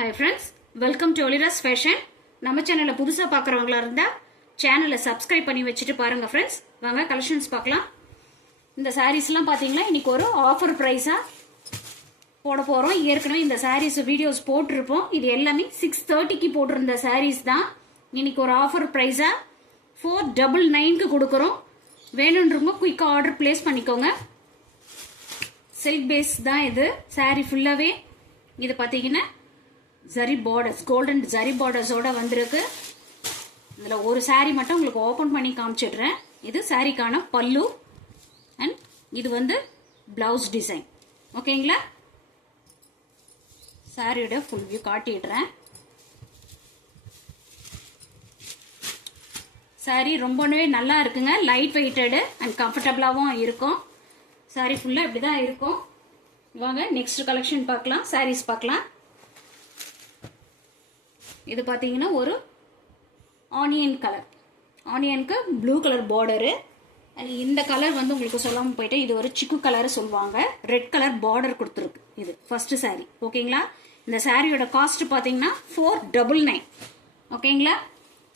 Hi friends, welcome to Olira's Fashion. நம்ம சேனலை புதுசா பார்க்கறவங்களா இருந்தா சேனலை சப்ஸ்கிரைப் பண்ணி வச்சிட்டு பாருங்க friends. வாங்க கலெக்ஷன்ஸ் பார்க்கலாம். இந்த சாரீஸ்லாம் பாத்தீங்களா இன்னைக்கு ஒரு ஆஃபர் பிரைஸா போட போறோம். ஏற்கனவே இந்த சாரீஸ் வீடியோஸ் போட்டுருப்போம். இது எல்லாமே 630க்கு போட்டிருந்த சாரீஸ் தான். இன்னைக்கு ஒரு ஆஃபர் பிரைஸா 499க்கு கொடுக்கறோம். வேணும்ன்றவங்க குயிக்கா ஆர்டர் பிளேஸ் பண்ணிக்கோங்க. சில்க் பேஸ் தான் இது. சாரி ஃபுல்லாவே இது பாத்தீங்கன்னா ஜரி பார்டர்ஸ், கோல்டன் ஜரி பார்டர்ஸோட வந்திருக்கு. இதுல ஒரு சாரி மட்டும் உங்களுக்கு ஓபன் பண்ணி காமிச்சிடுறேன். இது சாரிக்கான பல்லு அண்ட் இது வந்து பிளவுஸ் டிசைன். ஓகேங்களா? சாரியோட ஃபுல் வியூ காட்டிடுறேன். சாரி ரொம்பவே நல்லா இருக்குங்க. லைட் வெயிட்டடு அண்ட் கம்ஃபர்டபுளாகவும் இருக்கும். சாரி ஃபுல்லா இப்படிதான் இருக்கும். வாங்க நெக்ஸ்ட் கலெக்ஷன் பார்க்கலாம். சாரீஸ் பார்க்கலாம். இது பாத்தீங்கன்னா ஒரு ஆனியன் கலர், ஆனியனுக்கு ப்ளூ கலர் பார்டரு. இந்த கலர் வந்து உங்களுக்கு சொல்லாம போயிட்டு இது ஒரு சிக்கு கலர் சொல்லுவாங்க. ரெட் கலர் பார்டர் கொடுத்துருக்கு. இது ஃபர்ஸ்ட் சாரி. ஓகேங்களா? இந்த சாரியோட காஸ்ட் பாத்தீங்கன்னா 499. ஓகேங்களா?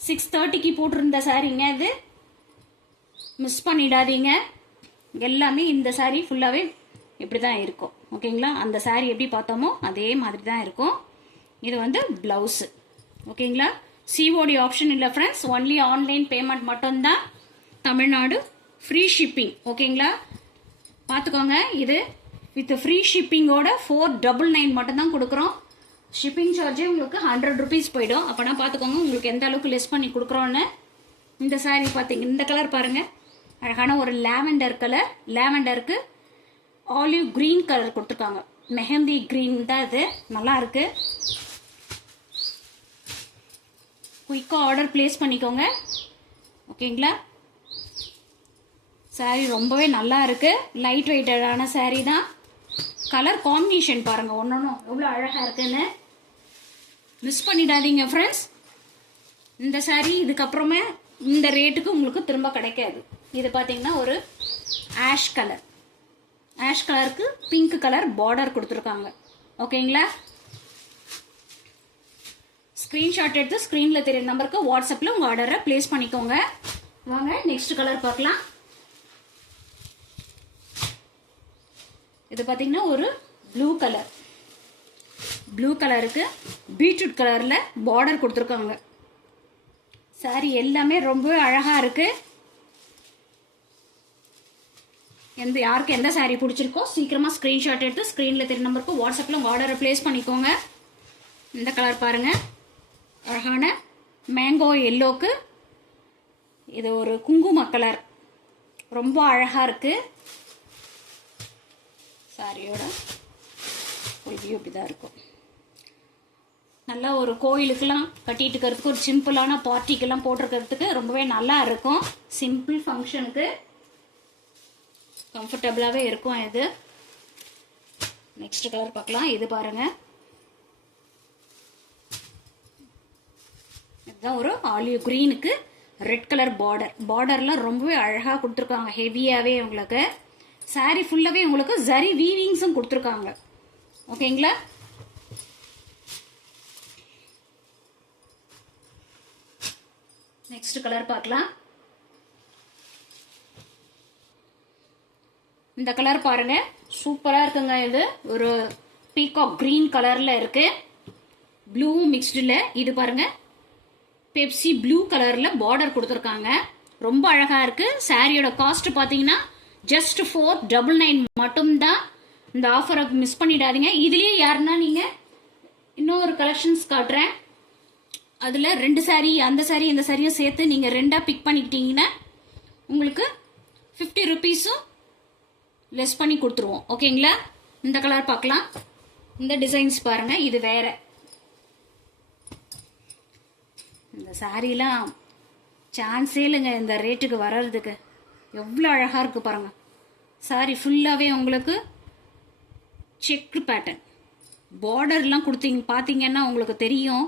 630க்கு போட்டிருந்த சாரிங்க. இது மிஸ் பண்ணிடாதீங்க. எல்லாமே இந்த சாரி ஃபுல்லாவே இப்படிதான் இருக்கும். ஓகேங்களா? அந்த சாரி எப்படி பார்த்தோமோ அதே மாதிரி தான் இருக்கும். இது வந்து பிளவுஸ். ஓகேங்களா? சிஓடி ஆப்ஷன் இல்லை ஃப்ரெண்ட்ஸ், ஒன்லி ஆன்லைன் பேமெண்ட் மட்டும்தான். Tamil Nadu free shipping. ஓகேங்களா? பார்த்துக்கோங்க. இது வித் ஃப்ரீ ஷிப்பிங்கோட 499 மட்டும்தான் கொடுக்குறோம். ஷிப்பிங் சார்ஜே உங்களுக்கு 100 rupees போயிடும். அப்போனா பார்த்துக்கோங்க உங்களுக்கு எந்த அளவுக்கு லெஸ் பண்ணி கொடுக்குறோன்னு. இந்த சாரி பார்த்தீங்க, இந்த கலர் பாருங்க, அழகான ஒரு லாவெண்டர் கலர். லாவெண்டருக்கு ஆலிவ் கிரீன் கலர் கொடுத்துருக்காங்க. மெஹந்தி கிரீன் தான் இது. நல்லா இருக்கு. குயிக்கா ஆர்டர் பிளேஸ் பண்ணிக்கோங்க. ஓகேங்களா? சாரி ரொம்பவே நல்லா இருக்கு. லைட் வெயிட்டடான சாரி தான். கலர் காம்பினேஷன் பாருங்க, ஒன்னொன்னும் எவ்வளவு அழகா இருக்குன்னு. மிஸ் பண்ணிடாதீங்க ஃப்ரெண்ட்ஸ். இந்த சாரி இதுக்கப்புறமே இந்த ரேட்டுக்கு உங்களுக்கு திரும்ப கிடைக்காது. இது பாத்தீங்கன்னா ஒரு ஆஷ் கலர். ஆஷ் கலருக்கு பிங்க் கலர் பார்டர் கொடுத்துருக்காங்க. ஓகேங்களா? ஸ்கிரீன்ஷாட் எடுத்து ஸ்கிரீன்ல தெரியுற நம்பருக்கு வாட்ஸ்அப்ல உங்க ஆர்டரை பிளேஸ் பண்ணிக்கோங்க. வாங்க நெக்ஸ்ட் கலர் பார்க்கலாம். இது பாத்தீங்கன்னா ஒரு ப்ளூ கலர். ப்ளூ கலருக்கு பீட்ரூட் கலர்ல பார்டர் கொடுத்துருக்காங்க. சாரி எல்லாமே ரொம்பவே அழகா இருக்கு. யாருக்கு எந்த சாரி பிடிச்சிருக்கோ சீக்கிரமா ஸ்கிரீன்ஷாட் எடுத்து ஸ்கிரீன்ல தெரியுற நம்பருக்கு வாட்ஸ்அப்ல உங்க ஆர்டரை பிளேஸ் பண்ணிக்கோங்க. இந்த கலர் பாருங்க, அழகான மேங்கோ எல்லோக்கு இது ஒரு குங்கும கலர். ரொம்ப அழகா இருக்கு. சாரியோட வியூ இப்படிதான் இருக்கும். நல்லா ஒரு கோயிலுக்கெல்லாம் கட்டிட்டு இருக்கிறதுக்கு, ஒரு சிம்பிளான பார்ட்டிக்கெல்லாம் போட்டிருக்கிறதுக்கு ரொம்பவே நல்லா இருக்கும். சிம்பிள் ஃபங்க்ஷனுக்கு கம்ஃபர்டபுளாவே இருக்கும். இது நெக்ஸ்ட் கலர் பார்க்கலாம். இது பாருங்க, இதுதான் ஒரு ஆலிவ் கிரீனுக்கு ரெட் கலர் பார்டர். பார்டர்ல ரொம்பவே அழகா கொடுத்துருக்காங்க. ஹெவியாவே உங்களுக்கு சாரி ஃபுல்லாவே உங்களுக்கு ஜரி வீவிங்ஸும் கொடுத்துருக்காங்க. ஓகேங்களா? நெக்ஸ்ட் கலர் பார்க்கலாம். இந்த கலர் பாருங்க, சூப்பரா இருக்குங்க. இது ஒரு பீகாக் கிரீன் கலர்ல இருக்கு, ப்ளூ மிக்ஸ்டுல. இது பாருங்க, பெப்சி ப்ளூ கலர்ல பார்டர் கொடுத்துருக்காங்க. ரொம்ப அழகா இருக்கு. சாரியோட காஸ்ட் பாத்தீங்கன்னா ஜஸ்ட் 499 மட்டும்தான். இந்த ஆஃபரை மிஸ் பண்ணிடாதீங்க. இதுலயே யாருன்னா நீங்க இன்னொரு கலெக்ஷன்ஸ் காட்டுறேன். அதுல 2 சாரி, அந்த சாரி இந்த சாரியும் சேர்த்து நீங்க ரெண்டா பிக் பண்ணிக்கிட்டீங்கன்னா உங்களுக்கு 50 rupeesம் லெஸ் பண்ணி கொடுத்துருவோம். ஓகேங்களா? இந்த கலர் பார்க்கலாம். இந்த டிசைன்ஸ் பாருங்க, இது வேற. இந்த சாரிலாம் சான்ஸே இல்லைங்க இந்த ரேட்டுக்கு வர்றதுக்கு. எவ்வளோ அழகா இருக்கு பாருங்க. சாரி ஃபுல்லாவே உங்களுக்கு செக் பேட்டர்ன் பார்டர்லாம் கொடுத்தீங்க பார்த்தீங்கன்னா உங்களுக்கு தெரியும்.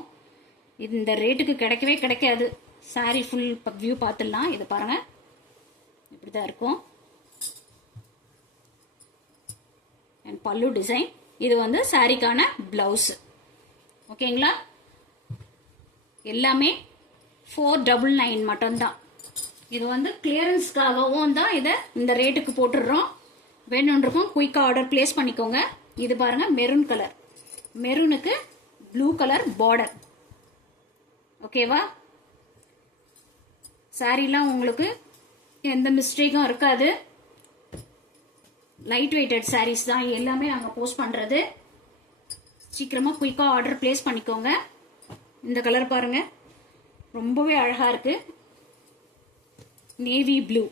இந்த ரேட்டுக்கு கிடைக்கவே கிடைக்காது. சாரி ஃபுல் வியூ பார்த்துடலாம். இது பாருங்க, இப்படிதான் இருக்கும். அண்ட் பல்லு டிசைன். இது வந்து சாரிக்கான பிளவுஸ். ஓகேங்களா? எல்லாமே 499 மட்டும்தான். இது வந்து கிளியரன்ஸ்க்காகவும் தான் இதை இந்த ரேட்டுக்கு போட்டுடுறோம். வேணுன்றக்கும் குயிக்காக ஆர்டர் பிளேஸ் பண்ணிக்கோங்க. இது பாருங்க மெரூன் கலர், மெரூனுக்கு ப்ளூ கலர் பார்டர். ஓகேவா? சாரீலாம் உங்களுக்கு எந்த மிஸ்டேக்கும் இருக்காது. லைட் வெயிட்டட் சாரீஸ் தான் எல்லாமே நாங்கள் போஸ்ட் பண்ணுறது. சீக்கிரமாக குயிக்காக ஆர்டர் பிளேஸ் பண்ணிக்கோங்க. இந்த கலர் பாருங்க, ரொம்பவே அழகாக இருக்கு. நேவி ப்ளூ,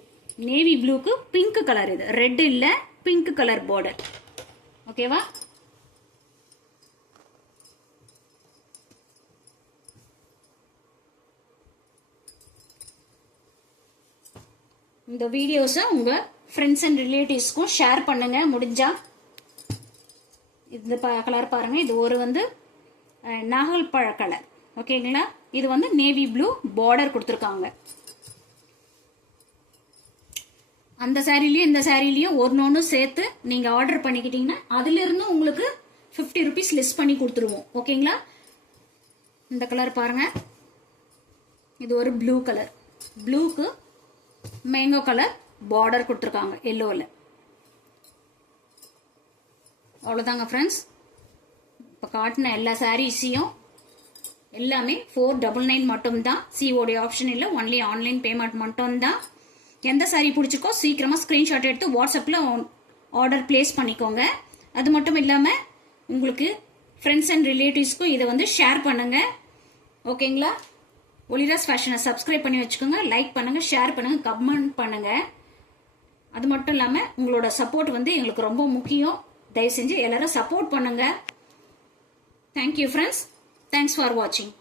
நேவி ப்ளூக்கு பிங்க் கலர். இது ரெட் இல்லை, பிங்க் கலர் பார்டர். ஓகேவா? இந்த வீடியோஸை உங்கள் ஃப்ரெண்ட்ஸ் அண்ட் ரிலேட்டிவ்ஸ்க்கும் ஷேர் பண்ணுங்க முடிஞ்சா. இந்த கலர் பாருங்க, இது ஒரு வந்து நாகல்பழ கலர். ஓகேங்களா? இது வந்து நேவி ப்ளூ பார்டர் கொடுத்துருக்காங்க. அந்த சாரிலையும் இந்த சாரிலையும் ஒன்று சேர்த்து நீங்கள் ஆர்டர் பண்ணிக்கிட்டீங்கன்னா அதிலிருந்து உங்களுக்கு 50 ருபீஸ் லெஸ் பண்ணி கொடுத்துருவோம். ஓகேங்களா? இந்த கலர் பாருங்க, இது ஒரு ப்ளூ கலர், ப்ளூக்கு மேங்கோ கலர் பார்டர் கொடுத்துருக்காங்க எல்லோவில். அவ்வளோதாங்க ஃப்ரெண்ட்ஸ். இப்போ காட்டின எல்லா சாரீஸையும் எல்லாமே 499 மட்டும்தான். சிஓடி ஆப்ஷன் இல்லை, ஒன்லி ஆன்லைன் பேமெண்ட் மட்டும்தான். எந்த சாரீ பிடிச்சிக்கோ சீக்கிரமாக ஸ்க்ரீன்ஷாட் எடுத்து வாட்ஸ்அப்பில் ஆர்டர் பிளேஸ் பண்ணிக்கோங்க. அது மட்டும் இல்லாமல் உங்களுக்கு ஃப்ரெண்ட்ஸ் அண்ட் ரிலேட்டிவ்ஸ்க்கும் இதை வந்து ஷேர் பண்ணுங்க. ஓகேங்களா? ஒலிராஸ் ஃபேஷனை சப்ஸ்கிரைப் பண்ணி வச்சுக்கோங்க. லைக் பண்ணுங்க, ஷேர் பண்ணுங்க, கமெண்ட் பண்ணுங்க. அது மட்டும் இல்லாமல் உங்களோட சப்போர்ட் வந்து எங்களுக்கு ரொம்ப முக்கியம். தயவு செஞ்சு எல்லாரும் சப்போர்ட் பண்ணுங்க. Thank you friends. தேங்க்ஸ் ஃபார் வாட்சிங்.